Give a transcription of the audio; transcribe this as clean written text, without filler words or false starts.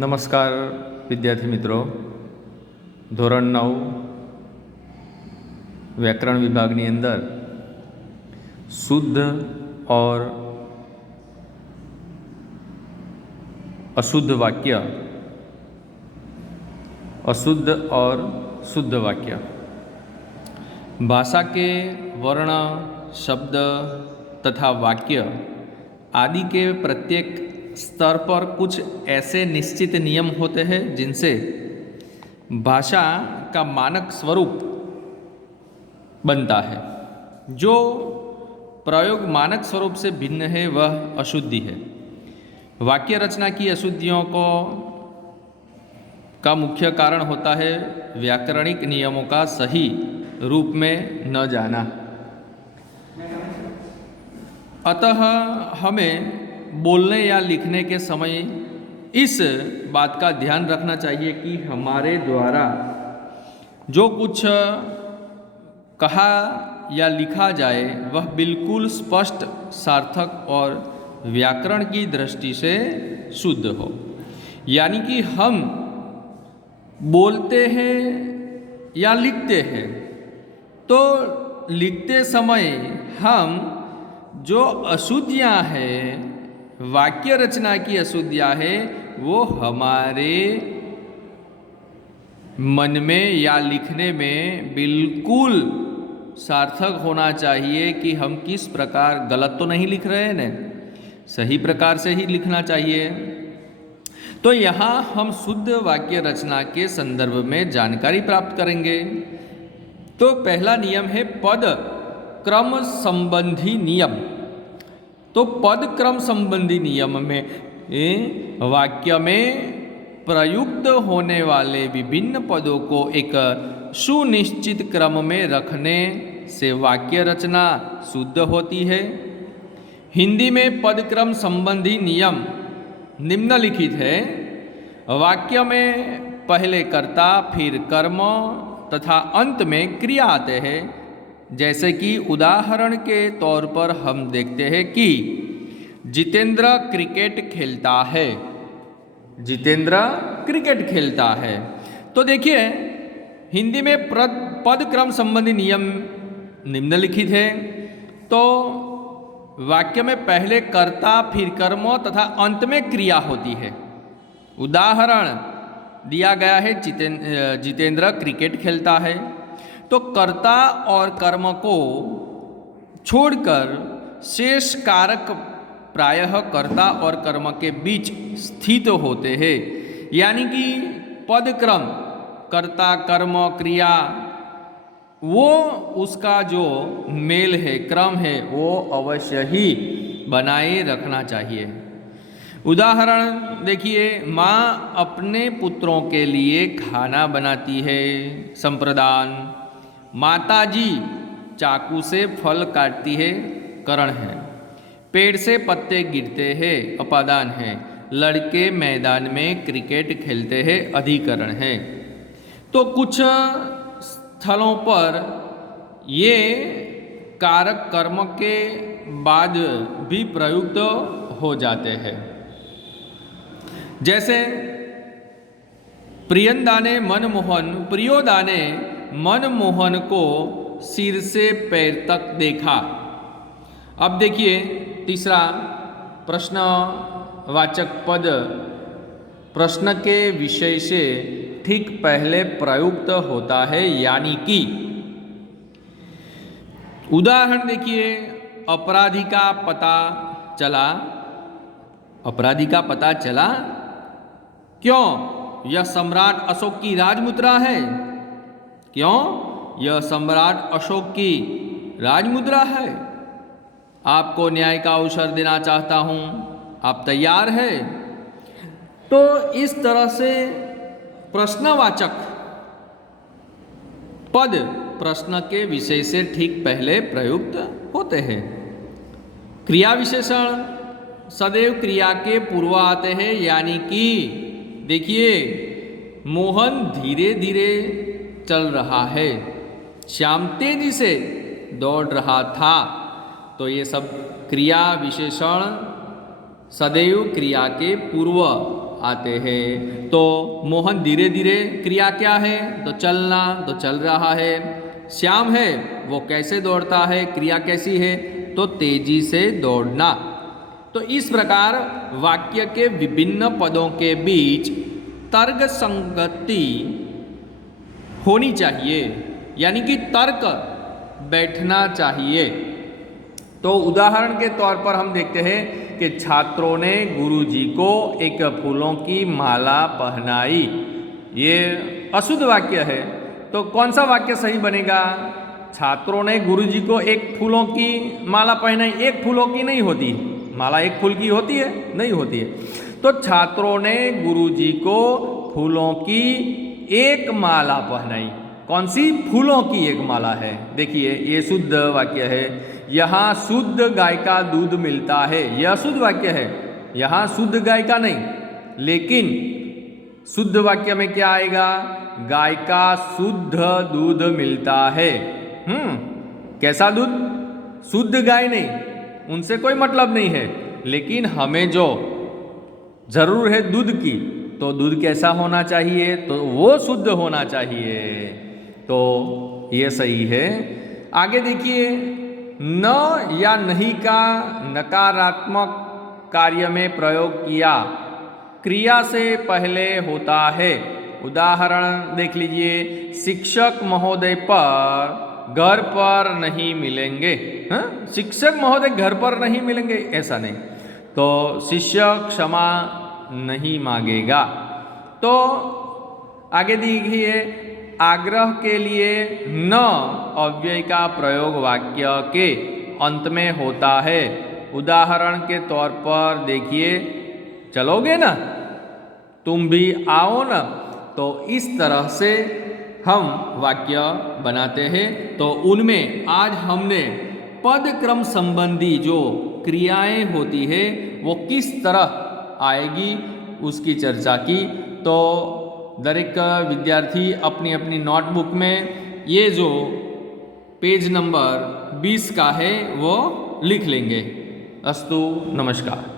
नमस्कार विद्यार्थी मित्रों, ધોરણ 9 व्याकरण विभागनी अंदर शुद्ध और अशुद्ध वाक्य, अशुद्ध और शुद्ध वाक्य, भाषा के वर्ण, शब्द तथा वाक्य आदि के प्रत्येक स्तर पर कुछ ऐसे निश्चित नियम होते हैं जिनसे भाषा का मानक स्वरूप बनता है। जो प्रयोग मानक स्वरूप से भिन्न है वह अशुद्धि है। वाक्य रचना की अशुद्धियों का मुख्य कारण होता है व्याकरणिक नियमों का सही रूप में न जाना। अतः हमें बोलने या लिखने के समय इस बात का ध्यान रखना चाहिए कि हमारे द्वारा जो कुछ कहा या लिखा जाए वह बिल्कुल स्पष्ट, सार्थक और व्याकरण की दृष्टि से शुद्ध हो। यानी कि हम बोलते हैं या लिखते हैं तो लिखते समय हम जो अशुद्धियाँ हैं, वाक्य रचना की अशुद्धियाँ है, वो हमारे मन में या लिखने में बिल्कुल सार्थक होना चाहिए कि हम किस प्रकार, गलत तो नहीं लिख रहे हैं न, सही प्रकार से ही लिखना चाहिए। तो यहाँ हम शुद्ध वाक्य रचना के संदर्भ में जानकारी प्राप्त करेंगे। तो पहला नियम है पद क्रम संबंधी नियम। तो पद क्रम संबंधी नियम में वाक्य में प्रयुक्त होने वाले विभिन्न पदों को एक सुनिश्चित क्रम में रखने से वाक्य रचना शुद्ध होती है। हिंदी में पद क्रम संबंधी नियम निम्नलिखित है। वाक्य में पहले कर्ता, फिर कर्म तथा अंत में क्रिया आते हैं। जैसे कि उदाहरण के तौर पर हम देखते हैं कि जितेंद्र क्रिकेट खेलता है। जितेंद्र क्रिकेट खेलता है। तो देखिए हिंदी में पद क्रम संबंधी नियम निम्नलिखित है। तो वाक्य में पहले कर्ता, फिर कर्म तथा अंत में क्रिया होती है। उदाहरण दिया गया है, जितेंद्र क्रिकेट खेलता है। तो कर्ता और कर्म को छोड़कर शेष कारक प्रायः कर्ता और कर्म के बीच स्थित होते हैं। यानी कि पद क्रम, कर्ता, कर्म, क्रिया, वो उसका जो मेल है, क्रम है, वो अवश्य ही बनाए रखना चाहिए। उदाहरण देखिए, माँ अपने पुत्रों के लिए खाना बनाती है, संप्रदान। माताजी चाकू से फल काटती है, करण है। पेड़ से पत्ते गिरते हैं, अपादान है। लड़के मैदान में क्रिकेट खेलते हैं, अधिकरण है। तो कुछ स्थलों पर ये कारक कर्म के बाद भी प्रयुक्त हो जाते हैं। जैसे प्रियंदाने मनमोहन, प्रियोदाने मनमोहन को सिर से पैर तक देखा। अब देखिए तीसरा प्रश्नवाचक पद प्रश्न के विषय से ठीक पहले प्रयुक्त होता है। यानी कि उदाहरण देखिए, अपराधी का पता चला। अपराधी का पता चला क्यों? यह सम्राट अशोक की राजमुद्रा है। क्यों? यह सम्राट अशोक की राजमुद्रा है। आपको न्याय का अवसर देना चाहता हूँ, आप तैयार है? तो इस तरह से प्रश्नवाचक पद प्रश्न के विषय से ठीक पहले प्रयुक्त होते हैं। क्रिया विशेषण सदैव क्रिया के पूर्व आते हैं। यानी कि देखिए, मोहन धीरे धीरे चल रहा है, श्याम तेजी से दौड़ रहा था। तो ये सब क्रिया विशेषण सदैव क्रिया के पूर्व आते हैं। तो मोहन धीरे धीरे क्रिया क्या है, तो चलना, तो चल रहा है। श्याम है वो कैसे दौड़ता है, क्रिया कैसी है, तो तेजी से दौड़ना। तो इस प्रकार वाक्य के विभिन्न पदों के बीच तर्क संगति होनी चाहिए, यानी कि तर्क बैठना चाहिए। तो उदाहरण के तौर पर हम देखते हैं कि छात्रों ने गुरुजी को एक फूलों की माला पहनाई। ये अशुद्ध वाक्य है, तो कौन सा वाक्य सही बनेगा? छात्रों ने गुरुजी को एक फूलों की माला पहनाई। एक फूलों की नहीं होती, माला एक फूल की होती है? नहीं होती है। तो छात्रों ने गुरुजी को फूलों की एक माला पहनाई। कौन सी? फूलों की एक माला है। देखिए ये शुद्ध वाक्य है। यहाँ शुद्ध गाय का दूध मिलता है, यह शुद्ध वाक्य है। यहाँ शुद्ध गाय का नहीं, लेकिन शुद्ध वाक्य में क्या आएगा? गाय का शुद्ध दूध मिलता है। कैसा दूध? शुद्ध गाय नहीं, उनसे कोई मतलब नहीं है, लेकिन हमें जो जरूर है दूध की, तो दूध कैसा होना चाहिए? तो वो शुद्ध होना चाहिए। तो ये सही है। आगे देखिए, न या नहीं का नकारात्मक कार्य में प्रयोग किया क्रिया से पहले होता है। उदाहरण देख लीजिए, शिक्षक महोदय पर घर पर नहीं मिलेंगे। शिक्षक महोदय घर पर नहीं मिलेंगे, ऐसा नहीं। तो शिष्य क्षमा नहीं मांगेगा। तो आगे देखिए, आग्रह के लिए न अव्यय का प्रयोग वाक्य के अंत में होता है। उदाहरण के तौर पर देखिए, चलोगे ना, तुम भी आओ ना। तो इस तरह से हम वाक्य बनाते हैं। तो उनमें आज हमने पद क्रम संबंधी जो क्रियाएं होती है वो किस तरह आएगी उसकी चर्चा की। तो दरेक विद्यार्थी अपनी अपनी नोटबुक में ये जो पेज नंबर 20 का है वो लिख लेंगे। अस्तु, नमस्कार।